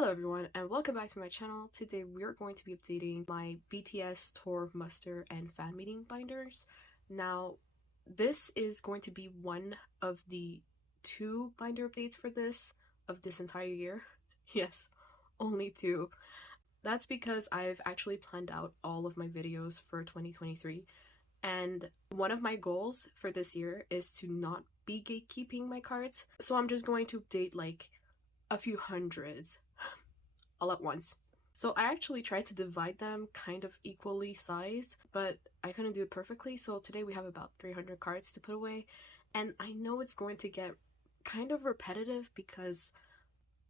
Hello everyone and welcome back to my channel. Today we're going to be updating my BTS tour muster and fan meeting binders. Now this is going to be one of the 2 binder updates for this entire year. Yes, only 2. That's because I've actually planned out all of my videos for 2023, and one of my goals for this year is to not be gatekeeping my cards. So I'm just going to update like a few hundreds all at once. So I actually tried to divide them kind of equally sized, but I couldn't do it perfectly. So today we have about 300 cards to put away, and I know it's going to get kind of repetitive because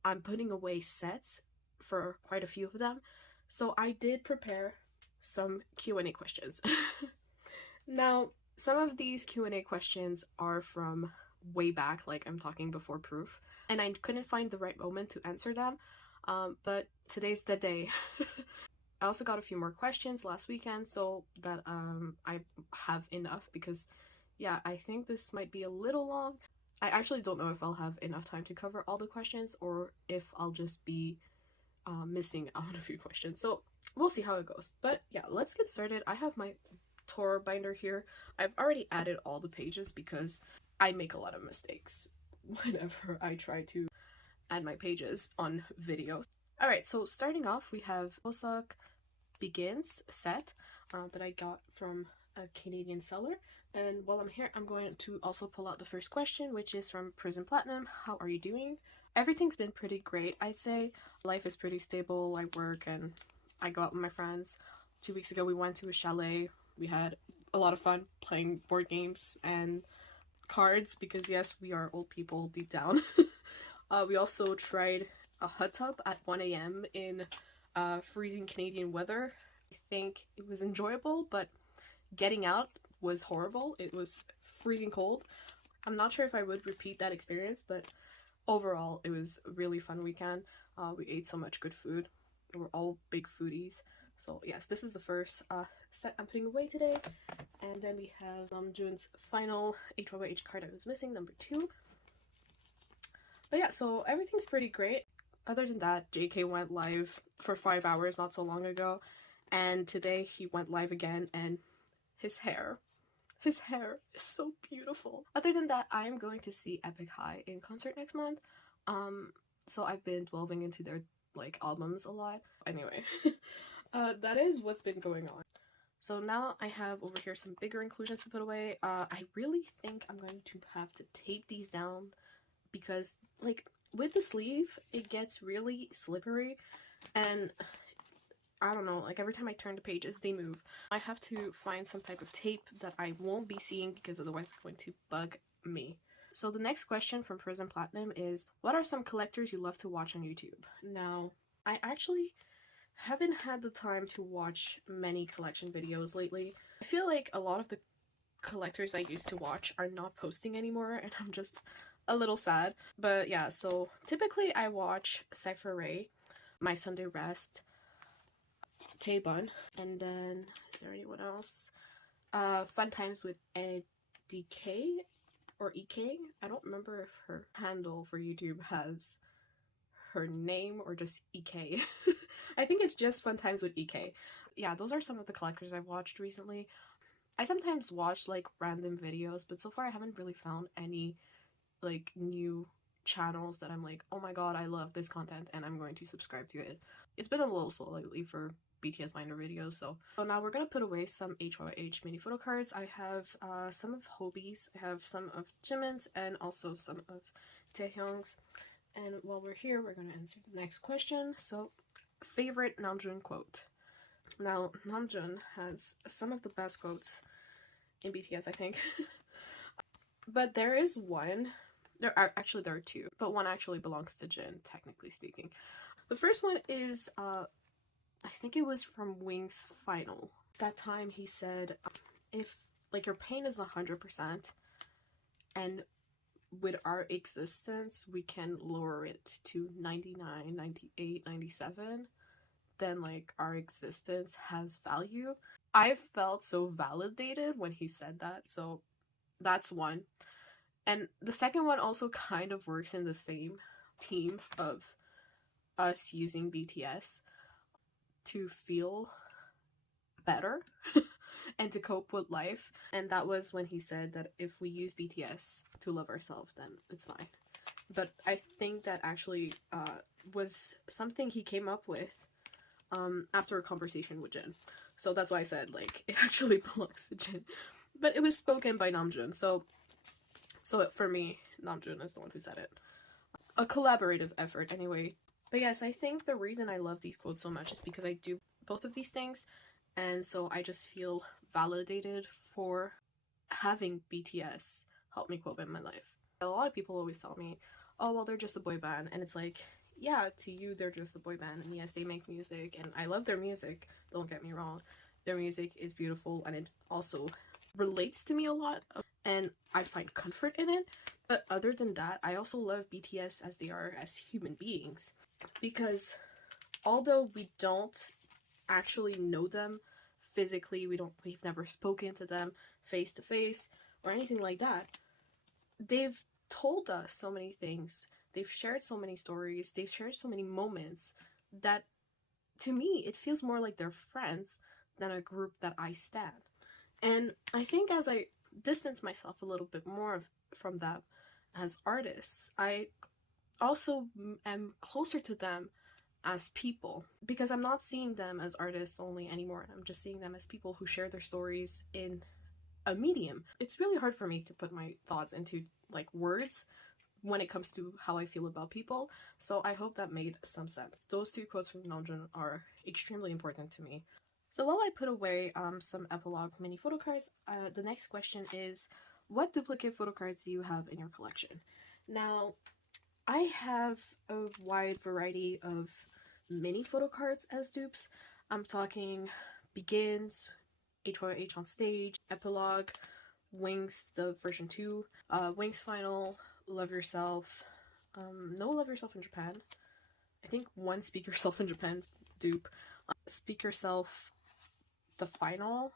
I'm putting away sets for quite a few of them. So I did prepare some Q&A questions. Now, some of these Q&A questions are from way back, like I'm talking before proof, and I couldn't find the right moment to answer them. But today's the day. I also got a few more questions last weekend, so that I have enough, because yeah, I think this might be a little long. I actually don't know if I'll have enough time to cover all the questions or if I'll just be missing out on a few questions. So we'll see how it goes. But yeah, let's get started. I have my tour binder here. I've already added all the pages because I make a lot of mistakes whenever I try to add my pages on videos. Alright, so starting off we have Osaka Begins set that I got from a Canadian seller. And while I'm here, I'm going to also pull out the first question, which is from Prison Platinum. How are you doing? Everything's been pretty great, I'd say. Life is pretty stable. I work and I go out with my friends. 2 weeks ago we went to a chalet. We had a lot of fun playing board games and cards because yes, we are old people deep down. We also tried a hot tub at 1 a.m. in freezing Canadian weather. I think it was enjoyable, but getting out was horrible. It was freezing cold. I'm not sure if I would repeat that experience, but overall it was a really fun weekend. We ate so much good food. We're all big foodies. So yes, this is the first set I'm putting away today. And then we have Namjoon's final HYH card I was missing, number 2. But yeah, so everything's pretty great. Other than that, JK went live for 5 hours not so long ago, and today he went live again, and his hair is so beautiful. Other than that, I am going to see Epic High in concert next month. So I've been delving into their like albums a lot. Anyway, that is what's been going on. So now I have over here some bigger inclusions to put away. I really think I'm going to have to tape these down, because like with the sleeve it gets really slippery, and I don't know, like every time I turn the pages they move. I have to find some type of tape that I won't be seeing, because otherwise it's going to bug me. So the next question from Prison Platinum is, what are some collectors you love to watch on YouTube? Now, I actually haven't had the time to watch many collection videos lately. I feel like a lot of the collectors I used to watch are not posting anymore, and I'm just a little sad. But yeah, so typically I watch Cypher Ray, My Sunday Rest, Taebun, and then is there anyone else? Fun Times with DK or EK. I don't remember if her handle for YouTube has her name or just EK. I think it's just Fun Times with EK. Yeah, those are some of the collectors I've watched recently. I sometimes watch like random videos, but so far I haven't really found any like new channels that I'm like, oh my god, I love this content and I'm going to subscribe to it. It's been a little slow lately for BTS Binder videos. So now we're gonna put away some HYH mini photo cards. I have some of Hobie's, I have some of Jimin's, and also some of Taehyung's. And while we're here, we're gonna answer the next question. So, favorite Namjoon quote. Now, Namjoon has some of the best quotes in BTS, I think. But there is one. There are 2, but one actually belongs to Jin, technically speaking. The first one is, I think it was from Wing's final. That time he said, if like your pain is 100%, and with our existence we can lower it to 99, 98, 97, then like our existence has value. I felt so validated when he said that, so that's one. And the second one also kind of works in the same theme of us using BTS to feel better and to cope with life. And that was when he said that if we use BTS to love ourselves, then it's fine. But I think that actually was something he came up with after a conversation with Jin. So that's why I said, like, it actually belongs to Jin. But it was spoken by Namjoon, so for me, Namjoon is the one who said it. A collaborative effort, anyway. But yes, I think the reason I love these quotes so much is because I do both of these things, and so I just feel validated for having BTS help me cope in my life. A lot of people always tell me, oh, well, they're just a boy band, and it's like, yeah, to you, they're just a boy band, and yes, they make music, and I love their music, don't get me wrong. Their music is beautiful, and it also relates to me a lot, and I find comfort in it. But other than that, I also love BTS as they are as human beings, because although we don't actually know them physically, we've never spoken to them face to face or anything like that, they've told us so many things, they've shared so many stories, they've shared so many moments that to me it feels more like they're friends than a group that I stan. And I think as I distance myself a little bit more from them as artists, I also am closer to them as people, because I'm not seeing them as artists only anymore. I'm just seeing them as people who share their stories in a medium. It's really hard for me to put my thoughts into like words when it comes to how I feel about people, so I hope that made some sense. Those two quotes from Namjoon are extremely important to me. So while I put away some epilogue mini photocards, the next question is, what duplicate photocards do you have in your collection? Now, I have a wide variety of mini photocards as dupes. I'm talking Begins, HYH on Stage, Epilogue, Wings the version 2, Wings Final, Love Yourself, no Love Yourself in Japan. I think one Speak Yourself in Japan dupe, Speak Yourself the Final,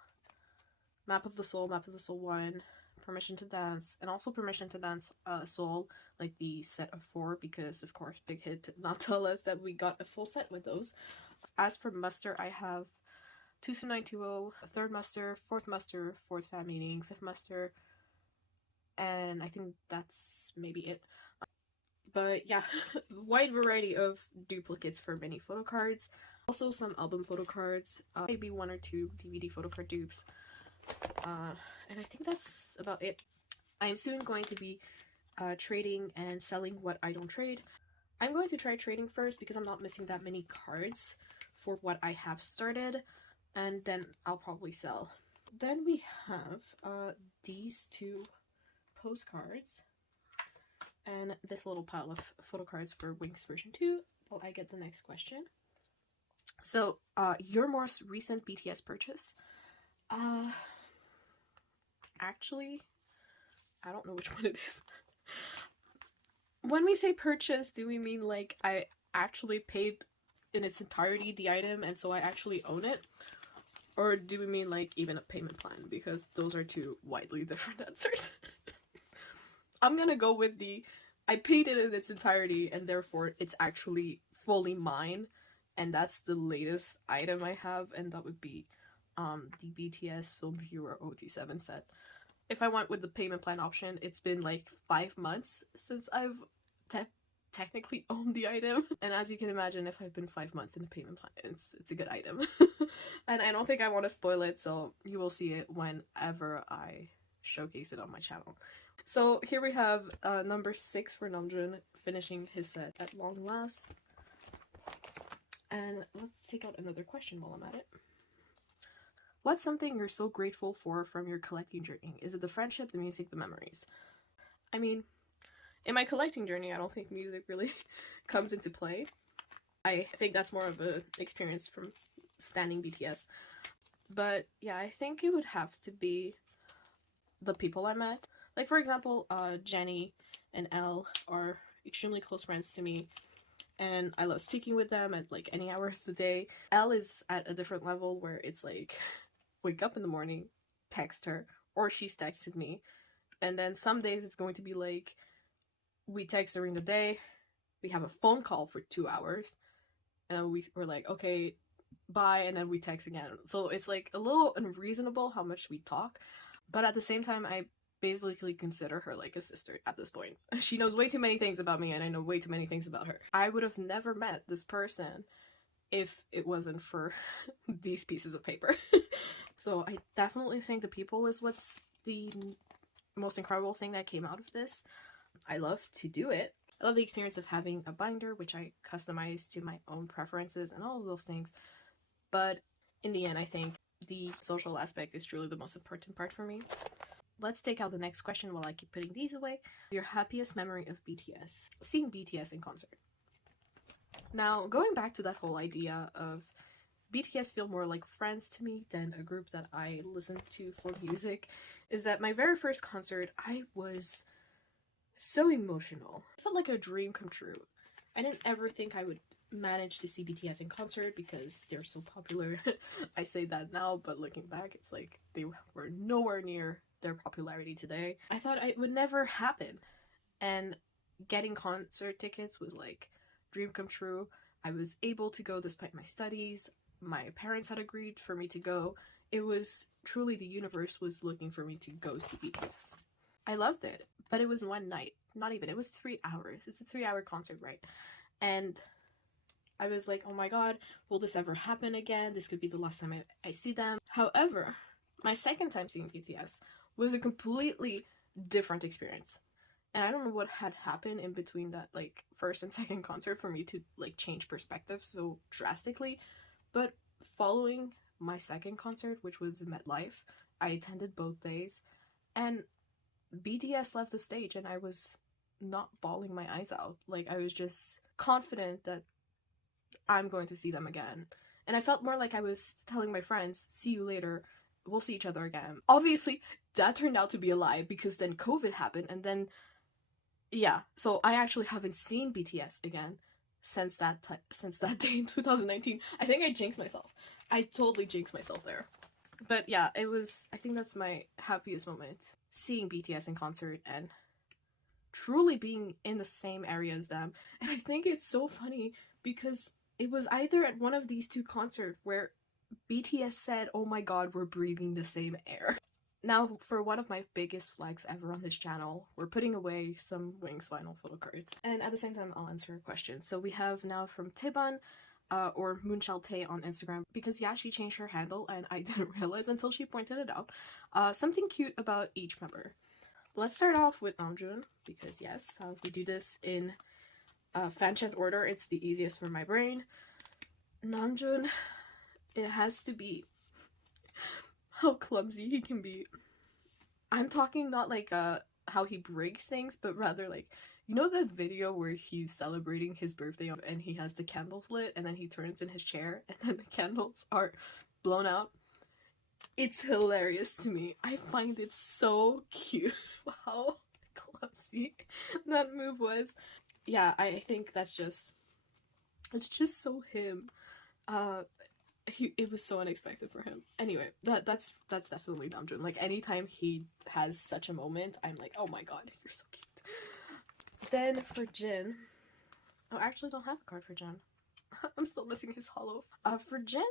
Map of the Soul 1, Permission to Dance, and also Permission to Dance Soul, like the set of 4, because of course Big Hit did not tell us that we got a full set with those. As for muster, I have 22920, 3rd muster, 4th muster, 4th Fanmeeting, 5th muster, and I think that's maybe it. But yeah, wide variety of duplicates for mini photocards. Also some album photocards, maybe 1 or 2 DVD photocard dupes. And I think that's about it. I am soon going to be trading and selling what I don't trade. I'm going to try trading first because I'm not missing that many cards for what I have started, and then I'll probably sell. Then we have these 2 postcards and this little pile of photo cards for Wings version 2 while I get the next question. So, your most recent BTS purchase? Actually, I don't know which one it is. When we say purchase, do we mean like I actually paid in its entirety the item and so I actually own it? Or do we mean like even a payment plan? Because those are 2 widely different answers. I'm gonna go with the I paid it in its entirety and therefore it's actually fully mine, and that's the latest item I have, and that would be the BTS Film Viewer OT7 set. If I went with the payment plan option, it's been like 5 months since I've technically owned the item, and as you can imagine, if I've been 5 months in the payment plan, it's a good item. And I don't think I want to spoil it, so you will see it whenever I showcase it on my channel. So here we have number 6 for Namjoon, finishing his set at long last. And let's take out another question while I'm at it. What's something you're so grateful for from your collecting journey? Is it the friendship, the music, the memories? I mean, in my collecting journey, I don't think music really comes into play. I think that's more of an experience from standing BTS. But yeah, I think it would have to be the people I met. Like, for example, Jenni and Elle are extremely close friends to me, and I love speaking with them at like any hour of the day. Elle is at a different level where it's like, wake up in the morning, text her, or she's texted me, and then some days it's going to be like, we text during the day, we have a phone call for 2 hours, and then we were like, okay, bye, and then we text again. So it's like a little unreasonable how much we talk, but at the same time, I basically consider her like a sister at this point. She knows way too many things about me, and I know way too many things about her. I would have never met this person if it wasn't for these pieces of paper. So I definitely think the people is what's the most incredible thing that came out of this. I love to do it. I love the experience of having a binder, which I customize to my own preferences and all of those things. But in the end, I think the social aspect is truly the most important part for me. Let's take out the next question while I keep putting these away. Your happiest memory of BTS. Seeing BTS in concert. Now, going back to that whole idea of BTS feel more like friends to me than a group that I listen to for music, is that my very first concert, I was so emotional. It felt like a dream come true. I didn't ever think I would manage to see BTS in concert because they're so popular. I say that now, but looking back, it's like they were nowhere near their popularity today. I thought it would never happen. And getting concert tickets was like dream come true. I was able to go despite my studies. My parents had agreed for me to go. It was truly the universe was looking for me to go see BTS. I loved it, but it was one night. Not even, it was 3 hours. It's a 3-hour concert, right? And I was like, oh my god, will this ever happen again? This could be the last time I see them. However, my second time seeing BTS was a completely different experience. And I don't know what had happened in between that like first and second concert for me to like change perspective so drastically. But following my second concert, which was MetLife, I attended both days, and BTS left the stage and I was not bawling my eyes out. Like, I was just confident that I'm going to see them again. And I felt more like I was telling my friends, see you later, we'll see each other again. Obviously, that turned out to be a lie because then COVID happened, and then, yeah, so I actually haven't seen BTS again since that day in 2019. I think I jinxed myself. I totally jinxed myself there. But yeah, it was, I think that's my happiest moment. Seeing BTS in concert and truly being in the same area as them. And I think it's so funny because it was either at one of these two concerts where BTS said, oh my god, we're breathing the same air. Now, for one of my biggest flags ever on this channel, we're putting away some Wings vinyl photo cards. And at the same time, I'll answer a question. So we have now from Tiban, or Moonshalte on Instagram, because yeah, she changed her handle and I didn't realize until she pointed it out. Something cute about each member. Let's start off with Namjoon, because yes, we do this in fan chant order. It's the easiest for my brain. Namjoon, it has to be how clumsy he can be. I'm talking not like how he breaks things, but rather like, you know that video where he's celebrating his birthday and he has the candles lit and then he turns in his chair and then the candles are blown out? It's hilarious to me. I find it so cute how clumsy that move was. Yeah, I think it's just so him. It was so unexpected for him. Anyway, that's definitely Namjoon. Like, anytime he has such a moment, I'm like, oh my god, you're so cute. Then for Jin, oh, I actually don't have a card for Jin. I'm still missing his hollow. For Jin,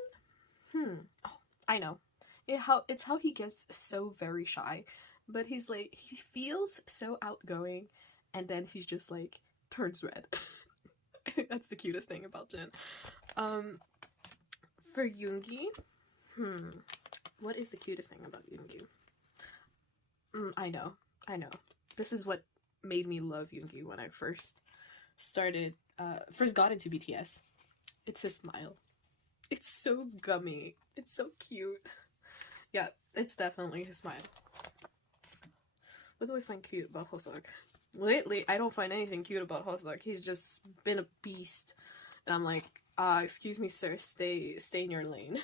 oh, I know. It's how he gets so very shy, but he's like, he feels so outgoing, and then he's just like turns red. That's the cutest thing about Jin. For Yoongi, what is the cutest thing about Yoongi? I know. This is what made me love Yoongi when I first got into BTS. It's his smile. It's so gummy. It's so cute. Yeah, it's definitely his smile. What do I find cute about Hoseok? Lately, I don't find anything cute about Hoseok. He's just been a beast. And I'm like, excuse me, sir, stay in your lane.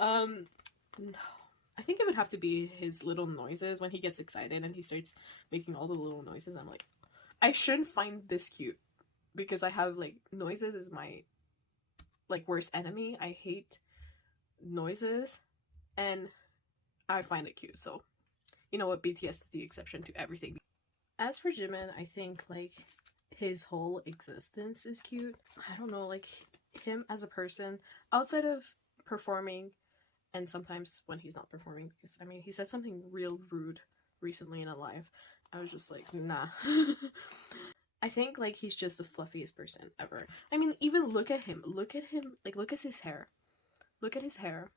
No. I think it would have to be his little noises when he gets excited and he starts making all the little noises. I'm like, I shouldn't find this cute because I have like noises is my like worst enemy. I hate noises and I find it cute. So, you know what, BTS is the exception to everything. As for Jimin, I think like his whole existence is cute. I don't know, like him as a person outside of performing and sometimes when he's not performing, because I mean he said something real rude recently in a live. I was just like, nah. I think like he's just the fluffiest person ever. I mean, even look at him, like look at his hair, look at his hair.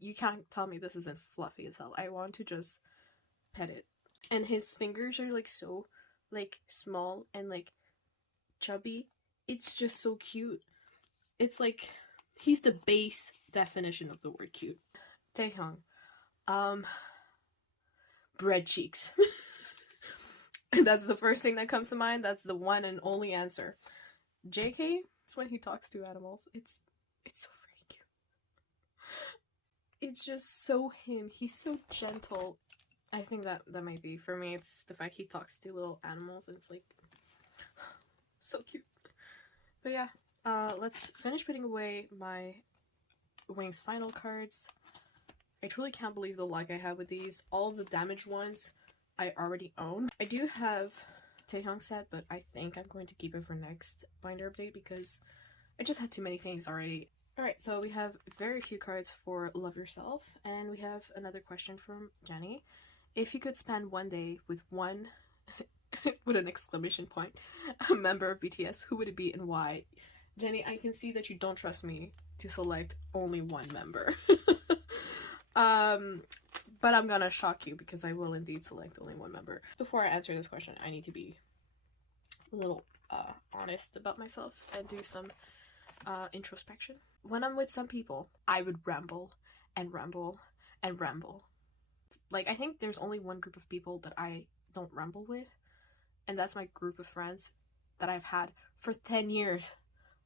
You can't tell me this isn't fluffy as hell. I want to just pet it. And his fingers are like so like small and like chubby. It's just so cute. It's like he's the base definition of the word cute. Taehyung, bread cheeks. That's the first thing that comes to mind. That's the one and only answer. JK, it's when he talks to animals. It's so freaking cute. It's just so him. He's so gentle. I think that might be for me. It's the fact he talks to little animals and it's like so cute. But yeah, let's finish putting away my Wings final cards. I truly can't believe the luck I have with these. All of the damaged ones I already own. I do have Taehyung set, but I think I'm going to keep it for next binder update because I just had too many things already. Alright, so we have very few cards for Love Yourself, and we have another question from Jenni. If you could spend one day with one, with an exclamation point, a member of BTS, who would it be and why? Jenni, I can see that you don't trust me to select only one member. But I'm gonna shock you because I will indeed select only one member. Before I answer this question, I need to be a little honest about myself and do some introspection. When I'm with some people, I would ramble and ramble and ramble. Like, I think there's only one group of people that I don't ramble with, and that's my group of friends that I've had for 10 years.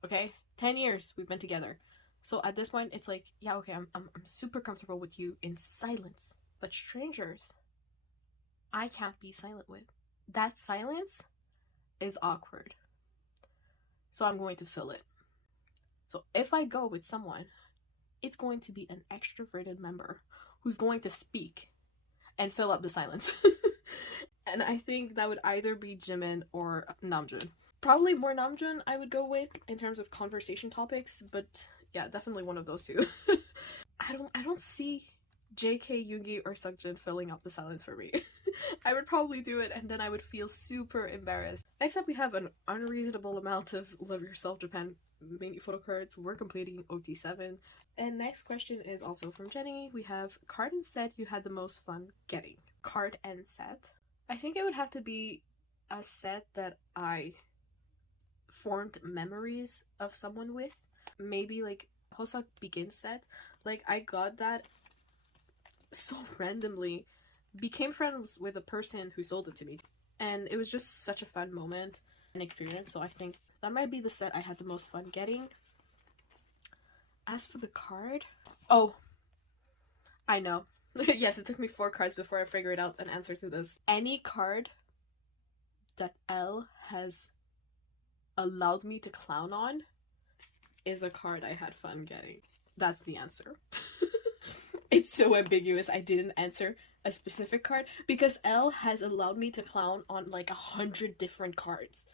Okay? 10 years we've been together. So at this point, it's like, yeah, okay, I'm super comfortable with you in silence. But strangers, I can't be silent with. That silence is awkward. So I'm going to fill it. So if I go with someone, it's going to be an extroverted member who's going to speak and fill up the silence. And I think that would either be Jimin or Namjoon. Probably more Namjoon I would go with in terms of conversation topics, but yeah, definitely one of those two. I don't see JK, Yoongi, or Seokjin filling up the silence for me. I would probably do it and then I would feel super embarrassed. Next up we have an unreasonable amount of Love Yourself Japan mini photo cards. We're completing OT7. And next question is also from Jenni. We have card and set you had the most fun getting. Card and set. I think it would have to be a set that I formed memories of someone with. Maybe like Hoseok Begin set. Like I got that so randomly, became friends with a person who sold it to me, and it was just such a fun moment and experience. So I think that might be the set I had the most fun getting. As for the card, oh, I know. Yes, it took me 4 cards before I figured out an answer to this. Any card that Elle has allowed me to clown on is a card I had fun getting. That's the answer. It's so ambiguous. I didn't answer a specific card because Elle has allowed me to clown on like 100 different cards.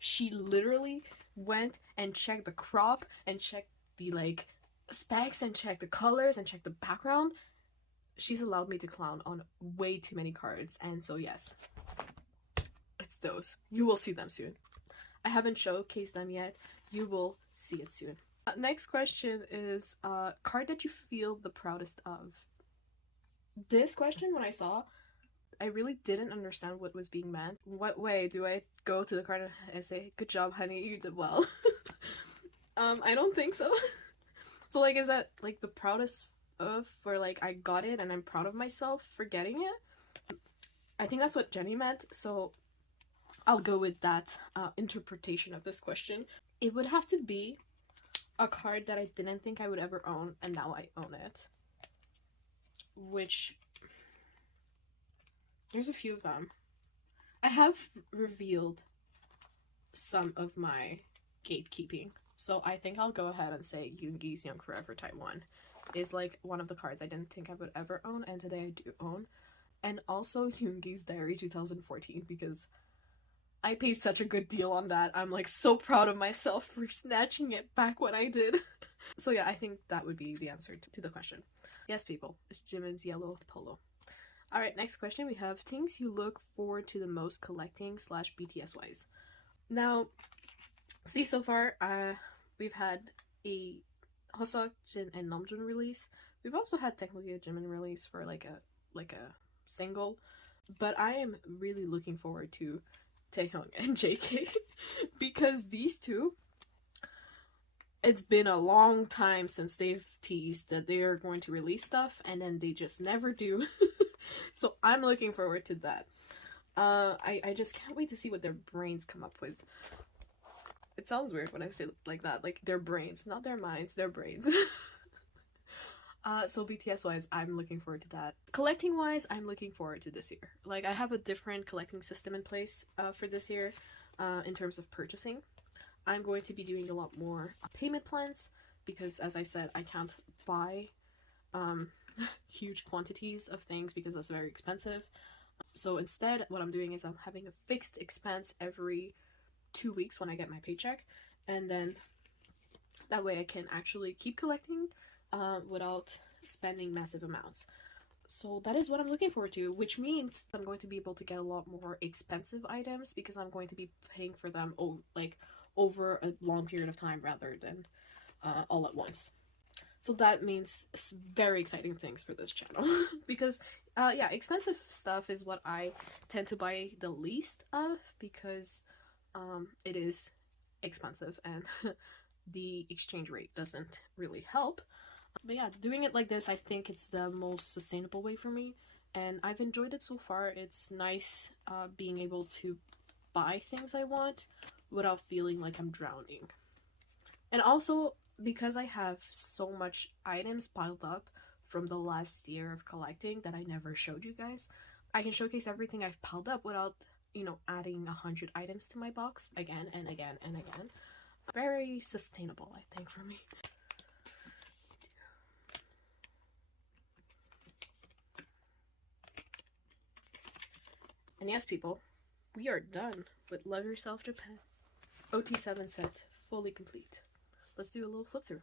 She literally went and checked the crop and checked the like specs and checked the colors and checked the background. She's allowed me to clown on way too many cards, and so yes, it's those. You will see them soon. I haven't showcased them yet. You will see it soon. Next question is card that you feel the proudest of. This question, when I saw, I really didn't understand what was being meant. What way do I go to the card and say, good job, honey, you did well? I don't think so. So like, is that like the proudest of, where like I got it and I'm proud of myself for getting it? I think that's what Jenni meant, so I'll go with that interpretation of this question. It would have to be a card that I didn't think I would ever own, and now I own it. Which, there's a few of them. I have revealed some of my gatekeeping, so I think I'll go ahead and say Yoongi's Young Forever Type 1 is like one of the cards I didn't think I would ever own, and today I do own. And also Yoongi's Diary 2014, because I paid such a good deal on that. I'm like so proud of myself for snatching it back when I did. So yeah, I think that would be the answer to the question. Yes, people, it's Jimin's yellow polo. Alright, next question we have things you look forward to the most collecting / BTS wise. Now, see, so far, we've had a Hoseok, Jin, and Namjoon release. We've also had technically a Jimin release for like a single, but I am really looking forward to Taehyung and JK because these two, it's been a long time since they've teased that they are going to release stuff and then they just never do. So I'm looking forward to that. I just can't wait to see what their brains come up with. It sounds weird when I say it like that, like their brains, not their minds, their brains. So BTS wise, I'm looking forward to that. Collecting wise, I'm looking forward to this year. Like, I have a different collecting system in place for this year in terms of purchasing. I'm going to be doing a lot more payment plans because, as I said, I can't buy huge quantities of things because that's very expensive. So instead, what I'm doing is I'm having a fixed expense every 2 weeks when I get my paycheck, and then that way I can actually keep collecting without spending massive amounts. So that is what I'm looking forward to, which means I'm going to be able to get a lot more expensive items because I'm going to be paying for them over a long period of time rather than all at once. So that means very exciting things for this channel because yeah, expensive stuff is what I tend to buy the least of because it is expensive and the exchange rate doesn't really help. But yeah, doing it like this, I think it's the most sustainable way for me, and I've enjoyed it so far. It's nice being able to buy things I want without feeling like I'm drowning. And also, because I have so much items piled up from the last year of collecting that I never showed you guys, I can showcase everything I've piled up without, you know, adding 100 items to my box again and again and again. Very sustainable, I think, for me. And yes, people, we are done with Love Yourself Japan. OT7 set, fully complete. Let's do a little flip through.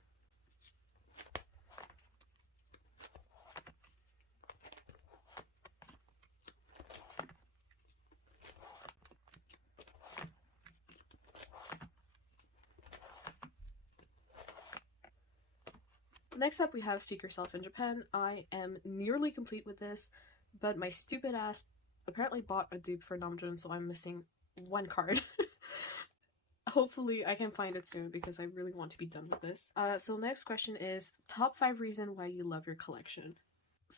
Next up, we have Speak Yourself in Japan. I am nearly complete with this, but my stupid ass apparently bought a dupe for Namjoon, so I'm missing one card. Hopefully I can find it soon because I really want to be done with this. So next question is top 5 reason why you love your collection.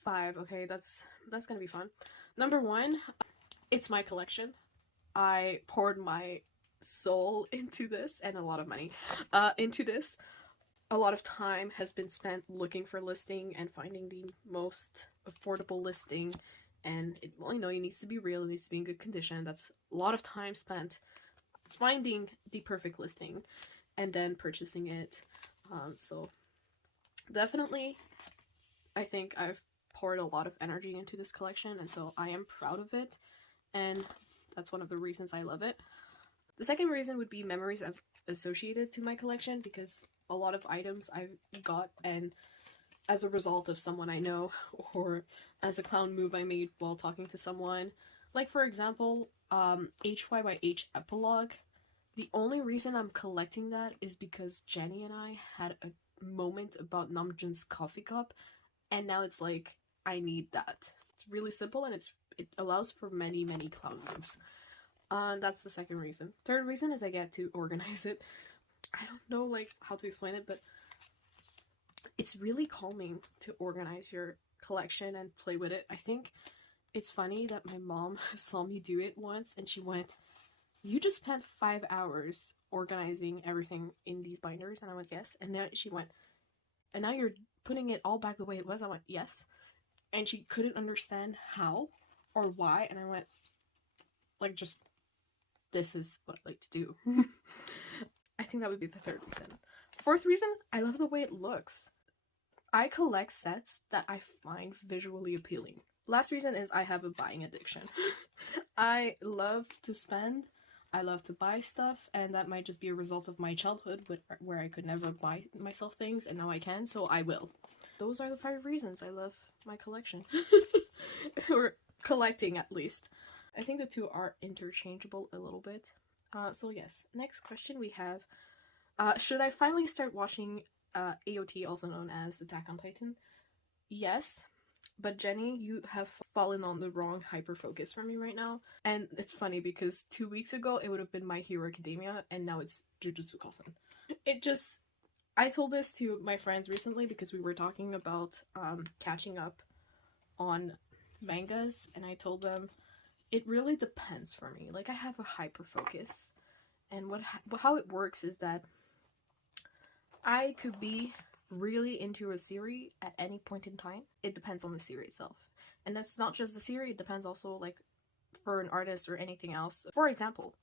5, okay, that's gonna be fun. Number 1, it's my collection. I poured my soul into this and a lot of money into this. A lot of time has been spent looking for listing and finding the most affordable listing, and it, well, you know, it needs to be real, it needs to be in good condition. That's a lot of time spent finding the perfect listing and then purchasing it. So definitely, I think I've poured a lot of energy into this collection, and so I am proud of it, and that's one of the reasons I love it. The second reason would be memories I've associated to my collection, because a lot of items I got and as a result of someone I know or as a clown move I made while talking to someone. Like, for example, HYYH Epilogue. The only reason I'm collecting that is because Jenni and I had a moment about Namjoon's coffee cup, and now it's like, I need that. It's really simple and it allows for many clown moves. That's the second reason. Third reason is I get to organize it. I don't know like how to explain it, but it's really calming to organize your collection and play with it. I think it's funny that my mom saw me do it once and she went, "You just spent 5 hours organizing everything in these binders," and I went, "Yes." And then she went, "And now you're putting it all back the way it was?" I went, "Yes." And she couldn't understand how or why, and I went, like, just, this is what I like to do. I think that would be the third reason. Fourth reason, I love the way it looks. I collect sets that I find visually appealing. Last reason is I have a buying addiction. I love to spend I love to buy stuff, and that might just be a result of my childhood where I could never buy myself things, and now I can, so I will. Those are the 5 reasons I love my collection. Or collecting, at least. I think the two are interchangeable a little bit. So yes, next question we have. Should I finally start watching AOT, also known as Attack on Titan? Yes, but Jenny, you have fallen on the wrong hyper focus for me right now. And it's funny because 2 weeks ago it would have been My Hero Academia, and now it's Jujutsu Kaisen. It just, I told this to my friends recently because we were talking about catching up on mangas, and I told them it really depends for me. Like, I have a hyper focus, and how it works is that I could be really into a series at any point in time. It depends on the series itself. And that's not just the series, it depends also, like, for an artist or anything else. For example,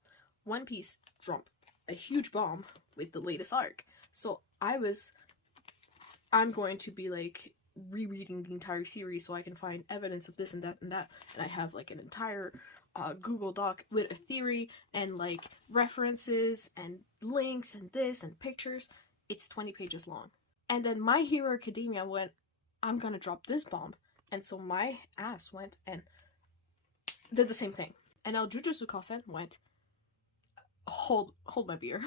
One Piece dropped a huge bomb with the latest arc. So I'm going to be, like, rereading the entire series so I can find evidence of this and that and that. And I have, like, an entire Google Doc with a theory and, like, references and links and this and pictures. It's 20 pages long. And then My Hero Academia went, I'm gonna drop this bomb. And so my ass went and did the same thing. And now Jujutsu Kaisen went, hold my beer.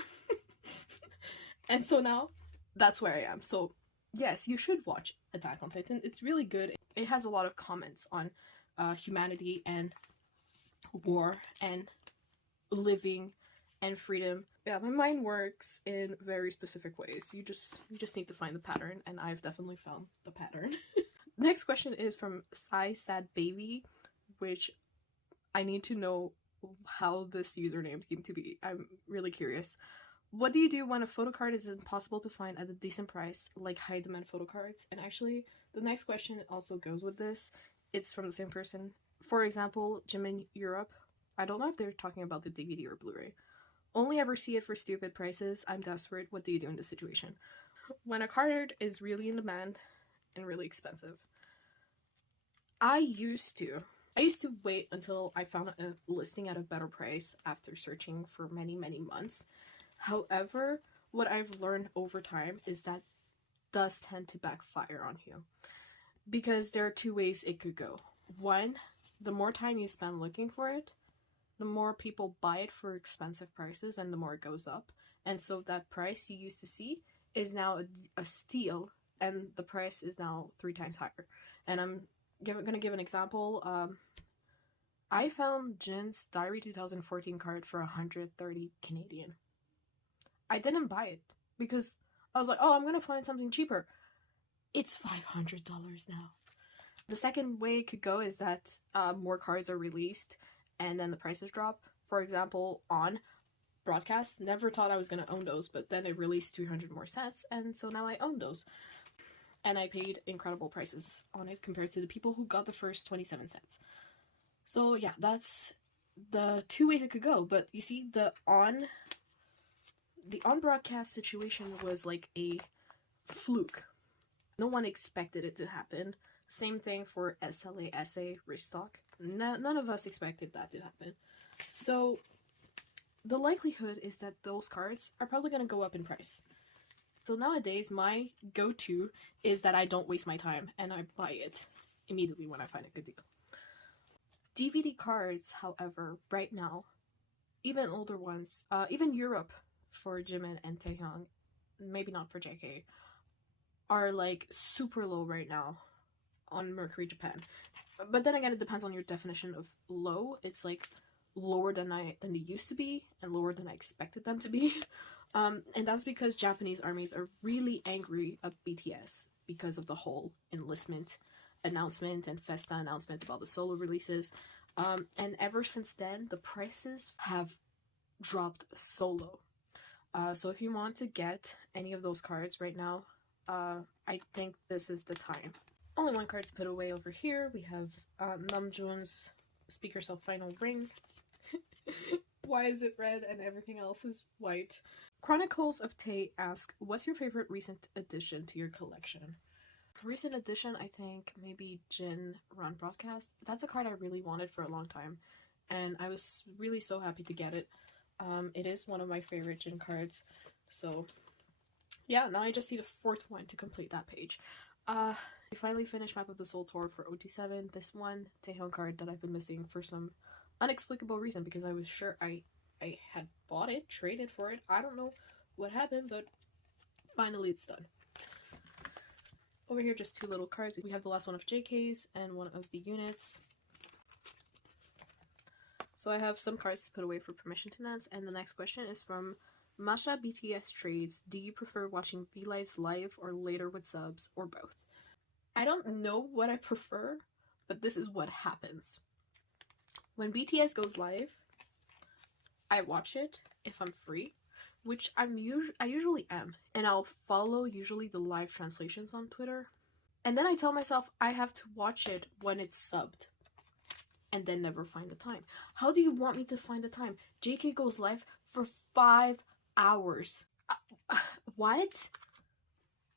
And so now, that's where I am. So, yes, you should watch Attack on Titan. It's really good. It has a lot of comments on humanity and war and living and freedom. Yeah, my mind works in very specific ways. You just need to find the pattern, and I've definitely found the pattern. Next question is from Sai Sad Baby, which I need to know how this username came to be. I'm really curious. What do you do when a photocard is impossible to find at a decent price, like high demand photocards? And actually, the next question also goes with this. It's from the same person. For example, Jim in Europe. I don't know if they're talking about the DVD or Blu-ray. Only ever see it for stupid prices. I'm desperate. What do you do in this situation? When a card is really in demand and really expensive, I used to wait until I found a listing at a better price after searching for many, many months. However, what I've learned over time is that does tend to backfire on you. Because there are 2 ways it could go. One, the more time you spend looking for it, the more people buy it for expensive prices and the more it goes up. And so that price you used to see is now a steal, and the price is now 3 times higher. And I'm gonna give an example. I found Jin's Diary 2014 card for 130 Canadian. I didn't buy it because I was like, oh, I'm gonna find something cheaper. It's $500 now. The second way it could go is that more cards are released and then the prices drop. For example, on Broadcast, never thought I was going to own those, but then it released 200 more sets, and so now I own those. And I paid incredible prices on it compared to the people who got the first 27 sets. So yeah, that's the 2 ways it could go. But you see, the on Broadcast situation was like a fluke. No one expected it to happen. Same thing for SLA SA restock. None of us expected that to happen. So the likelihood is that those cards are probably going to go up in price. So nowadays, my go-to is that I don't waste my time and I buy it immediately when I find a good deal. DVD cards, however, right now, even older ones, even Europe for Jimin and Taehyung, maybe not for JK, are like super low right now on Mercury Japan. But then again, it depends on your definition of low. It's like lower than they used to be and lower than I expected them to be. And that's because Japanese armies are really angry at BTS because of the whole enlistment announcement and Festa announcement about the solo releases. And ever since then, the prices have dropped so low. So if you want to get any of those cards right now, I think this is the time. Only one card to put away over here. We have Namjoon's Speak Yourself Final Ring. Why is it red and everything else is white? Chronicles of Tay ask, what's your favorite recent addition to your collection? Recent addition, I think maybe Jin Run Broadcast. That's a card I really wanted for a long time, and I was really so happy to get it. It is one of my favorite Jin cards. So yeah, now I just need a fourth one to complete that page. We finally finished Map of the Soul tour for OT7. This one Taehyung card that I've been missing for some unexplicable reason, because I was sure I had bought it, traded for it. I don't know what happened, but finally it's done. Over here, just two little cards. We have the last one of JK's and one of the units. So I have some cards to put away for permission to dance. And the next question is from Masha BTS Trades. Do you prefer watching V-Lives live or later with subs, or both? I don't know what I prefer, but this is what happens. When BTS goes live, I watch it if I'm free, which I usually am, and I'll follow usually the live translations on Twitter. And then I tell myself I have to watch it when it's subbed, and then never find the time. How do you want me to find the time? JK goes live for 5 hours. What?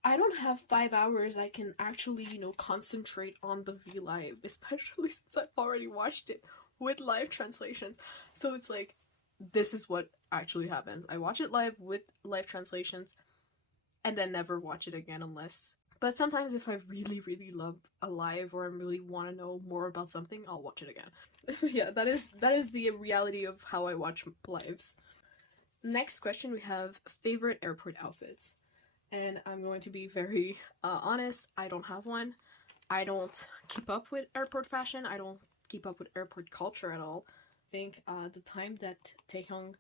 I don't have 5 hours I can actually, concentrate on the V Live, especially since I've already watched it with live translations. So it's like, this is what actually happens. I watch it live with live translations and then never watch it again unless... But sometimes if I really, really love a live or I really want to know more about something, I'll watch it again. Yeah, that is the reality of how I watch lives. Next question, we have favorite airport outfits. And I'm going to be very honest, I don't have one. I don't keep up with airport fashion. I don't keep up with airport culture at all. I think the time that Taehyung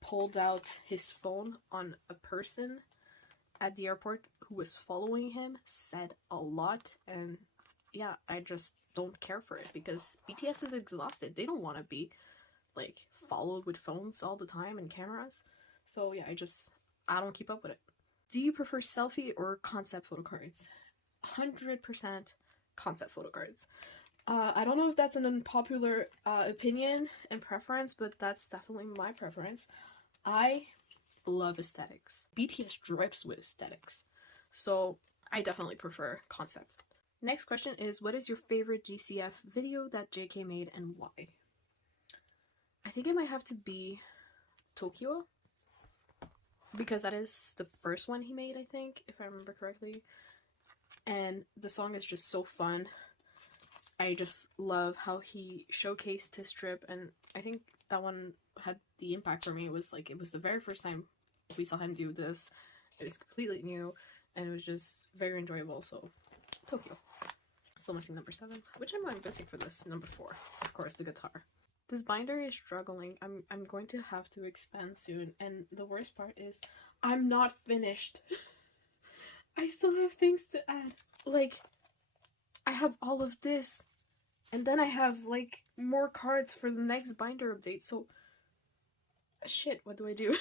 pulled out his phone on a person at the airport who was following him said a lot, and yeah, I just don't care for it because BTS is exhausted. They don't want to be like followed with phones all the time and cameras. So yeah, I don't keep up with it. Do you prefer selfie or concept photo cards? 100% concept photo cards. I don't know if that's an unpopular opinion and preference, but that's definitely my preference. I love aesthetics. BTS drips with aesthetics. So I definitely prefer concept. Next question is, what is your favorite GCF video that JK made and why? I think it might have to be Tokyo, because that is the first one he made, I think, if I remember correctly. And the song is just so fun. I just love how he showcased his trip, and I think that one had the impact for me. It was the very first time we saw him do this. It was completely new, and it was just very enjoyable. So, Tokyo. Still missing number 7, which I'm missing for this. Number 4, of course, the guitar. This binder is struggling. I'm going to have to expand soon, and the worst part is I'm not finished. I still have things to add. Like, I have all of this, and then I have like more cards for the next binder update. So shit, what do I do?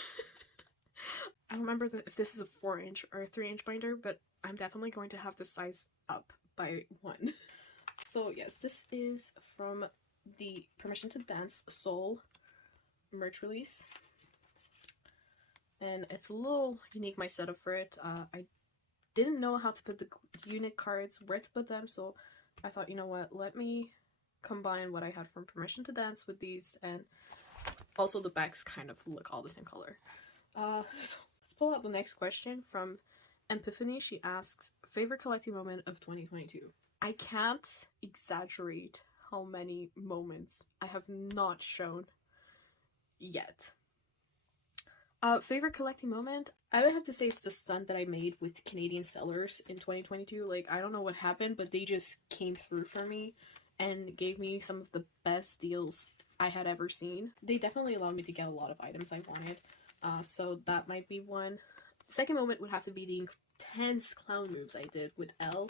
I don't remember if this is a 4-inch or a 3-inch binder, but I'm definitely going to have to size up by 1. So yes, this is from the Permission to Dance Soul merch release, and it's a little unique, my setup for it. I didn't know how to put the unit cards, where to put them, so I thought, you know what, let me combine what I had from Permission to Dance with these, and also the backs kind of look all the same color. So let's pull out the next question from Epiphany. She asks, favorite collecting moment of 2022. I can't exaggerate how many moments I have not shown yet. Favorite collecting moment? I would have to say it's the stunt that I made with Canadian sellers in 2022. Like, I don't know what happened, but they just came through for me and gave me some of the best deals I had ever seen. They definitely allowed me to get a lot of items I wanted, so that might be one. Second moment would have to be the intense clown moves I did with Elle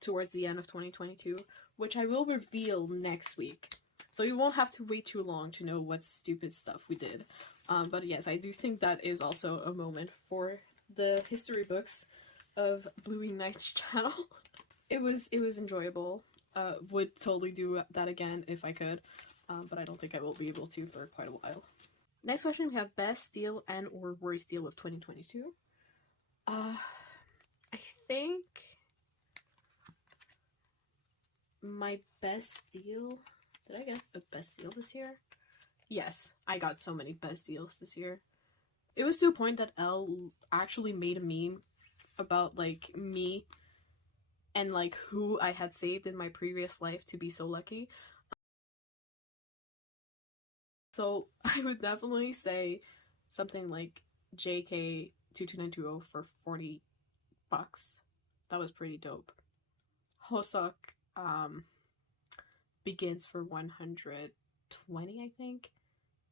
towards the end of 2022, which I will reveal next week. So you won't have to wait too long to know what stupid stuff we did. But yes, I do think that is also a moment for the history books of Bluey Knight's channel. It was enjoyable. Would totally do that again if I could, but I don't think I will be able to for quite a while. Next question, we have best deal and or worst deal of 2022. I think my best deal... Did I get a best deal this year? yes, I got so many best deals this year. It was to a point that Elle actually made a meme about like me and like who I had saved in my previous life to be so lucky. So I would definitely say something like JK 22920 for 40 bucks. That was pretty dope. Hosok begins for 120, I think,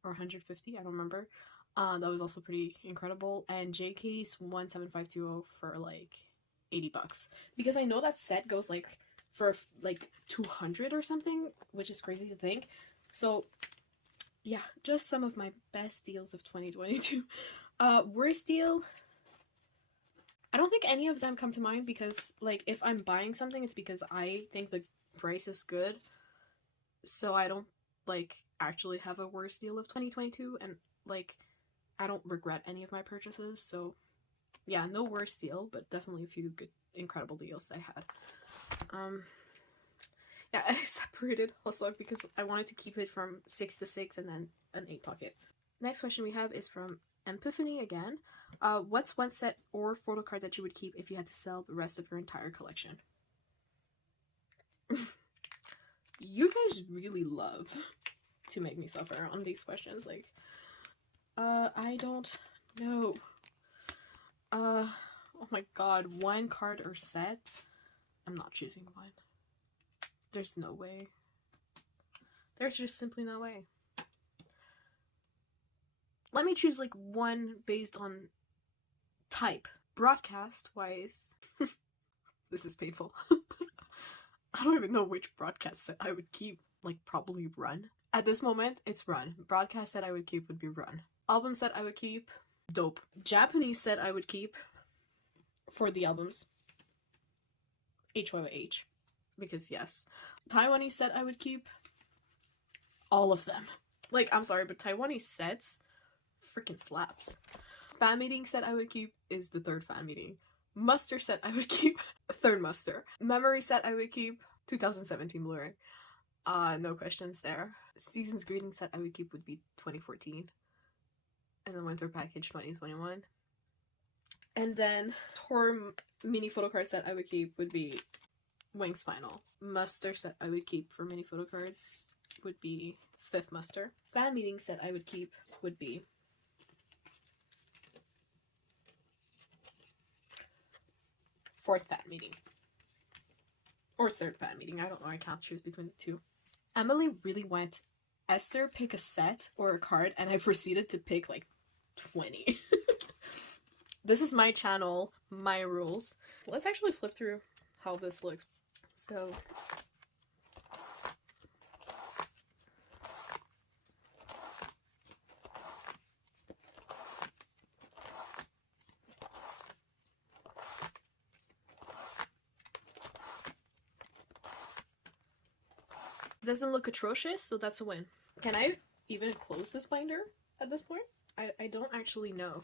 or 150, I don't remember. That was also pretty incredible. And JK's 17520 for like 80 bucks. Because I know that set goes like for like 200 or something, which is crazy to think. So yeah, just some of my best deals of 2022. Worst deal, I don't think any of them come to mind, because like if I'm buying something, it's because I think the price is good. So I don't like actually have a worst deal of 2022, and like I don't regret any of my purchases. So yeah, no worst deal, but definitely a few good incredible deals I had. Yeah, I separated also because I wanted to keep it from 6 to 6 and then an 8 pocket. Next question we have is from Epiphany again. What's one set or photo card that you would keep if you had to sell the rest of your entire collection? You guys really love to make me suffer on these questions. Like, I don't know. Oh my god, one card or set? I'm not choosing one. There's no way. There's just simply no way. Let me choose like one based on type. Broadcast wise, this is painful. I don't even know which broadcast set I would keep. Like probably Run. At this moment, it's Run. Broadcast set I would keep would be Run. Album set I would keep, Dope. Japanese set I would keep for the albums, HYH, because yes. Taiwanese set I would keep, all of them. Like, I'm sorry, but Taiwanese sets freaking slaps. Fan meeting set I would keep is the third fan meeting. Muster set I would keep, third muster. Memory set I would keep, 2017 Blu-ray. No questions there. Season's greeting set I would keep would be 2014. And then winter package 2021. And then tour mini photo card set I would keep would be Wings Final. Muster set I would keep for mini photo cards would be 5th muster. Fan meeting set I would keep would be fourth fan meeting. Or third fan meeting. I don't know. I can't choose between the two. Emily really went, Esther, pick a set or a card, and I proceeded to pick like 20. This is my channel, my rules. Let's actually flip through how this looks. So it doesn't look atrocious, so that's a win. Can I even close this binder at this point? I don't actually know.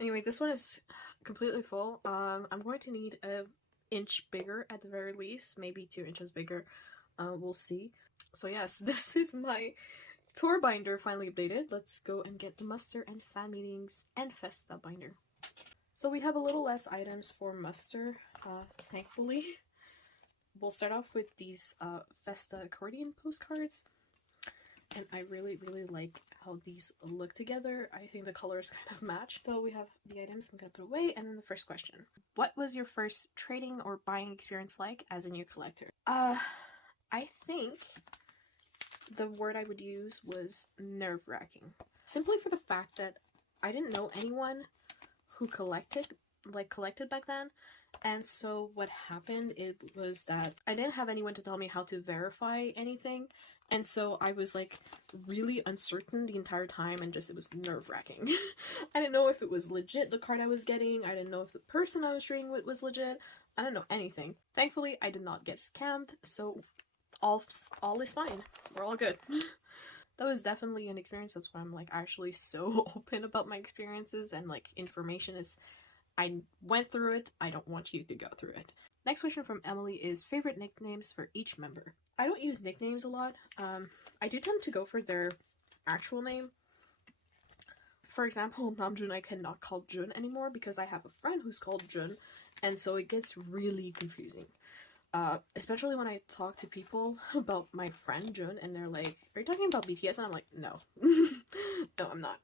Anyway, this one is completely full. I'm going to need an inch bigger at the very least, maybe 2 inches bigger. We'll see. So yes, this is my tour binder finally updated. Let's go and get the muster and fan meetings and festa binder. So we have a little less items for muster, thankfully. We'll start off with these festa accordion postcards. And I really like how these look together. I think the colors kind of match. So we have the items I'm gonna put away, and then the first question. What was your first trading or buying experience like as a new collector? I think the word I would use was nerve-wracking. Simply for the fact that I didn't know anyone who collected back then. And so what happened, it was that I didn't have anyone to tell me how to verify anything. And so I was like really uncertain the entire time, and just it was nerve-wracking. I didn't know if it was legit, the card I was getting. I didn't know if the person I was trading with was legit. I didn't know anything. Thankfully, I did not get scammed, so all is fine. We're all good. That was definitely an experience. That's why I'm like actually so open about my experiences, and like information is, I went through it, I don't want you to go through it. Next question from Emily is favorite nicknames for each member. I don't use nicknames a lot. I do tend to go for their actual name. For example, Namjoon I cannot call Jun anymore because I have a friend who's called Jun, and so it gets really confusing. Especially when I talk to people about my friend Jun, and they're like, "Are you talking about BTS?" And I'm like, "No, no, I'm not."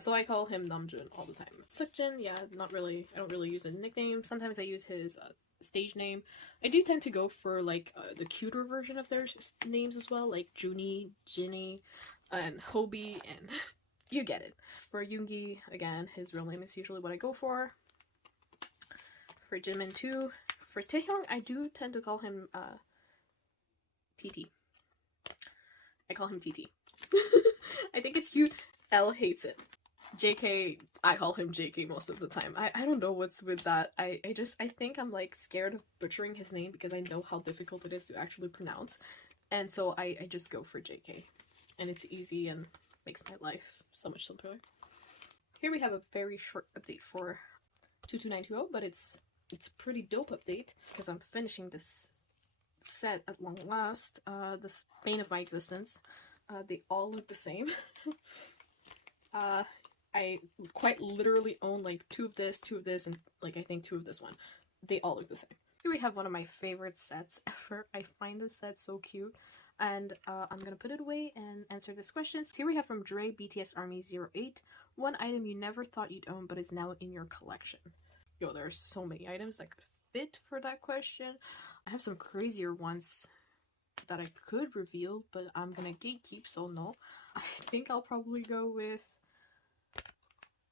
So I call him Namjoon all the time. Seokjin, yeah, not really. I don't really use a nickname. Sometimes I use his stage name. I do tend to go for like the cuter version of their names as well, like Juni, Jenni, and Hobi, and you get it. For Yoongi, again, his real name is usually what I go for. For Jimin too. For Taehyung, I do tend to call him TT. I call him TT. I think it's cute. Elle hates it. JK, I call him JK most of the time. I don't know what's with that. I think I'm like scared of butchering his name because I know how difficult it is to actually pronounce. And so I just go for JK. And it's easy and makes my life so much simpler. Here we have a very short update for 22920, but it's a pretty dope update because I'm finishing this set at long last. The bane of my existence. They all look the same. I quite literally own like 2 of this, 2 of this, and like I think 2 of this one. They all look the same. Here we have one of my favorite sets ever. I find this set so cute. And I'm gonna put it away and answer this question. Here we have from Dre BTS Army 08. One item you never thought you'd own but is now in your collection. Yo, there are so many items that could fit for that question. I have some crazier ones that I could reveal, but I'm gonna gatekeep, so no. I think I'll probably go with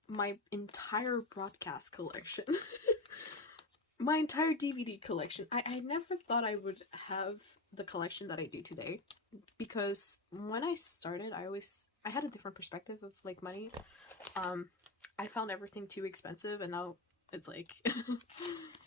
my entire broadcast collection. My entire DVD collection. I never thought I would have the collection that I do today, because when I started, I had a different perspective of like money. I found everything too expensive, and now it's like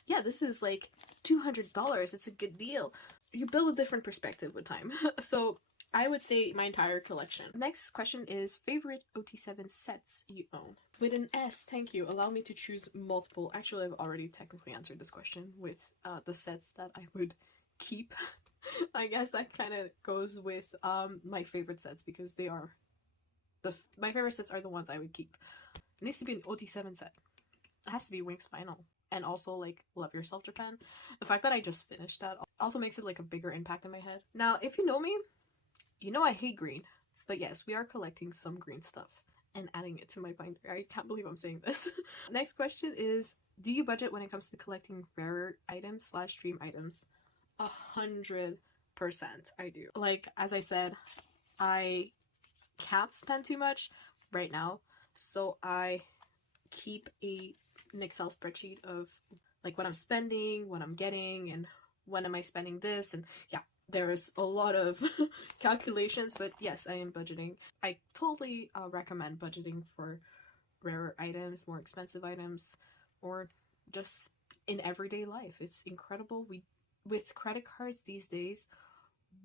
yeah, this is like $200. It's a good deal. You build a different perspective with time. So I would say my entire collection. Next question is favorite OT7 sets you own. With an S, thank you. Allow me to choose multiple. Actually, I've already technically answered this question with the sets that I would keep. I guess that kind of goes with my favorite sets, because they are my favorite sets are the ones I would keep. It needs to be an OT7 set. It has to be Wings Final. And also like Love Yourself Japan. The fact that I just finished that also makes it like a bigger impact in my head. Now, if you know me, you know I hate green. But yes, we are collecting some green stuff and adding it to my binder. I can't believe I'm saying this. Next question is, do you budget when it comes to collecting rarer items / dream items? 100% I do. Like, as I said, I can't spend too much right now, so I keep an Excel spreadsheet of like what I'm spending, what I'm getting, and when am I spending this, and yeah, there's a lot of calculations, but yes, I am budgeting. I totally recommend budgeting for rarer items, more expensive items, or just in everyday life. It's incredible. With credit cards these days,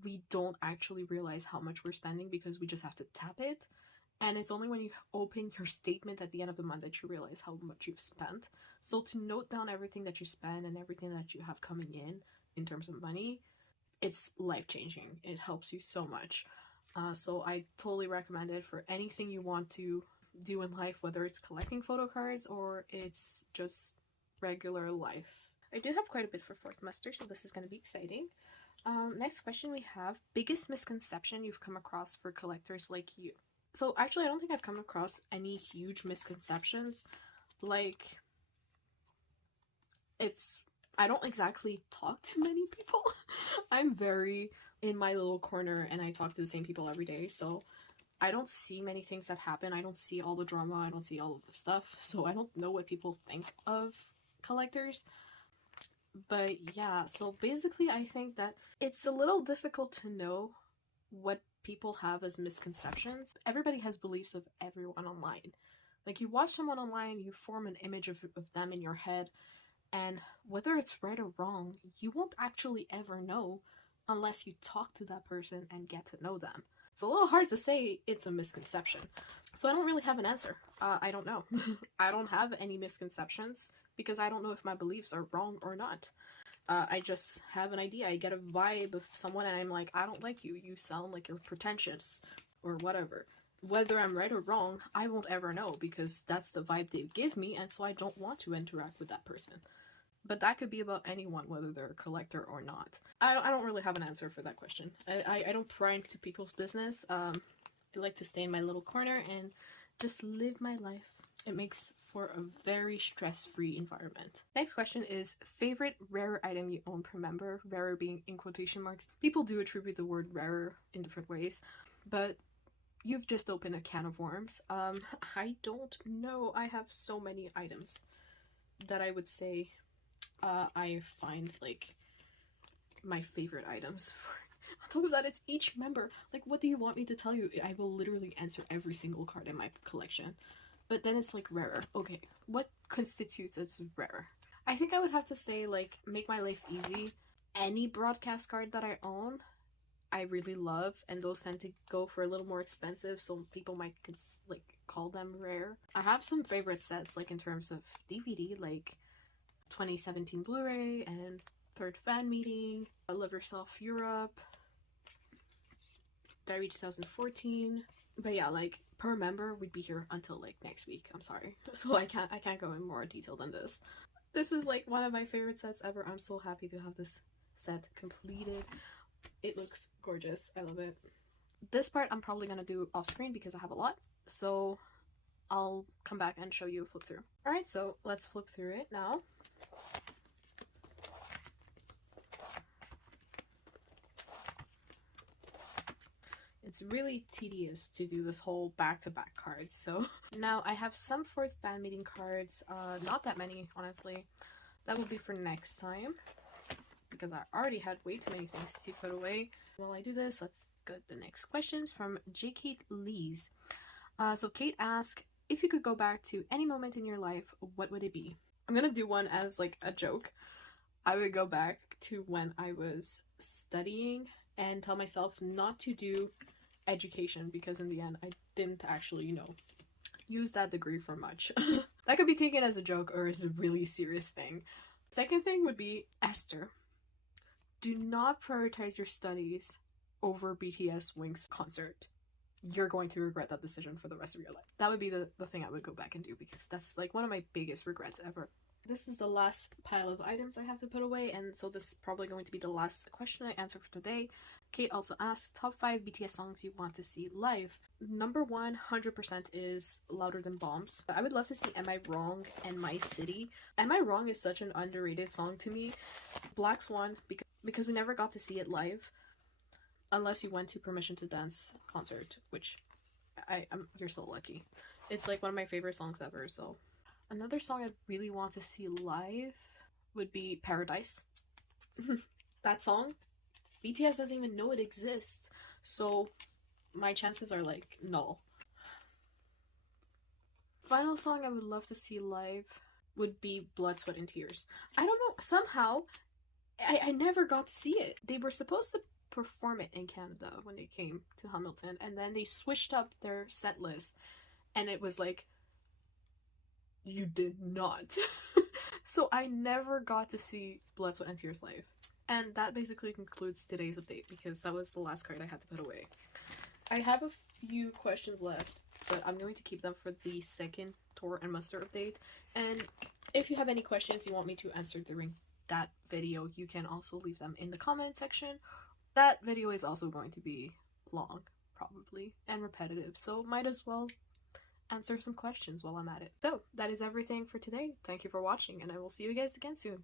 we don't actually realize how much we're spending because we just have to tap it. And it's only when you open your statement at the end of the month that you realize how much you've spent. So to note down everything that you spend and everything that you have coming in terms of money, it's life-changing. It helps you so much. So I totally recommend it for anything you want to do in life, whether it's collecting photo cards or it's just regular life. I do have quite a bit for 4th semester, so this is going to be exciting. Next question we have, biggest misconception you've come across for collectors like you. So actually, I don't think I've come across any huge misconceptions. Like, I don't exactly talk to many people. I'm very in my little corner and I talk to the same people every day, so I don't see many things that happen. I don't see all the drama, I don't see all of the stuff, so I don't know what people think of collectors. But yeah, so basically I think that it's a little difficult to know what people have as misconceptions. Everybody has beliefs of everyone online. Like, you watch someone online, you form an image of them in your head, and whether it's right or wrong, you won't actually ever know unless you talk to that person and get to know them. It's a little hard to say it's a misconception. So I don't really have an answer. I don't know. I don't have any misconceptions because I don't know if my beliefs are wrong or not. I just have an idea. I get a vibe of someone and I'm like, I don't like you. You sound like you're pretentious or whatever. Whether I'm right or wrong, I won't ever know because that's the vibe they give me, and so I don't want to interact with that person. But that could be about anyone, whether they're a collector or not. I don't really have an answer for that question. I don't pry into people's business. I like to stay in my little corner and just live my life. It makes for a very stress-free environment. Next question is favorite rarer item you own per member, rarer being in quotation marks. People do attribute the word rarer in different ways, but you've just opened a can of worms. I don't know. I have so many items that I would say I find like my favorite items. On top of that, it's each member. Like, what do you want me to tell you? I will literally answer every single card in my collection. But then it's like rarer. Okay, what constitutes as rarer? I think I would have to say, like, make my life easy. Any broadcast card that I own, I really love, and those tend to go for a little more expensive, so people might like call them rare. I have some favorite sets, like in terms of DVD, like 2017 Blu-ray and third fan meeting, Love Yourself Europe, Diary 2014. But yeah, like per member we'd be here until like next week. I'm sorry. So I can't go in more detail than this. This is like one of my favorite sets ever. I'm so happy to have this set completed. It looks gorgeous. I love it. This part I'm probably gonna do off screen because I have a lot. So I'll come back and show you a flip through. Alright, so let's flip through it now. It's really tedious to do this whole back-to-back cards. So now I have some fourth fan meeting cards. Not that many, honestly. That will be for next time because I already had way too many things to put away. While I do this, let's go to the next questions from J. Kate Lees. So Kate asked, if you could go back to any moment in your life, what would it be? I'm gonna do one as like a joke. I would go back to when I was studying and tell myself not to do education because in the end I didn't actually, you know, use that degree for much. That could be taken as a joke or as a really serious thing. Second thing would be Esther. Do not prioritize your studies over BTS Wings concert. You're going to regret that decision for the rest of your life. That would be the thing I would go back and do because that's like one of my biggest regrets ever. This is the last pile of items I have to put away, and so this is probably going to be the last question I answer for today. Kate also asked, top 5 BTS songs you want to see live. Number 1, 100% is Louder Than Bombs. I would love to see Am I Wrong and My City. Am I Wrong is such an underrated song to me. Black Swan, because we never got to see it live. Unless you went to Permission to Dance concert, which you're so lucky. It's like one of my favorite songs ever, so. Another song I really want to see live would be Paradise. That song, BTS doesn't even know it exists, so my chances are like null. Final song I would love to see live would be Blood, Sweat, and Tears. I don't know, somehow I never got to see it. They were supposed to perform it in Canada when they came to Hamilton, and then they switched up their set list, and it was like, you did not. So I never got to see Blood, Sweat, and Tears live. And that basically concludes today's update because that was the last card I had to put away. I have a few questions left, but I'm going to keep them for the second tour and muster update. And if you have any questions you want me to answer during that video, you can also leave them in the comment section. That video is also going to be long, probably, and repetitive, so might as well answer some questions while I'm at it. So, that is everything for today. Thank you for watching, and I will see you guys again soon.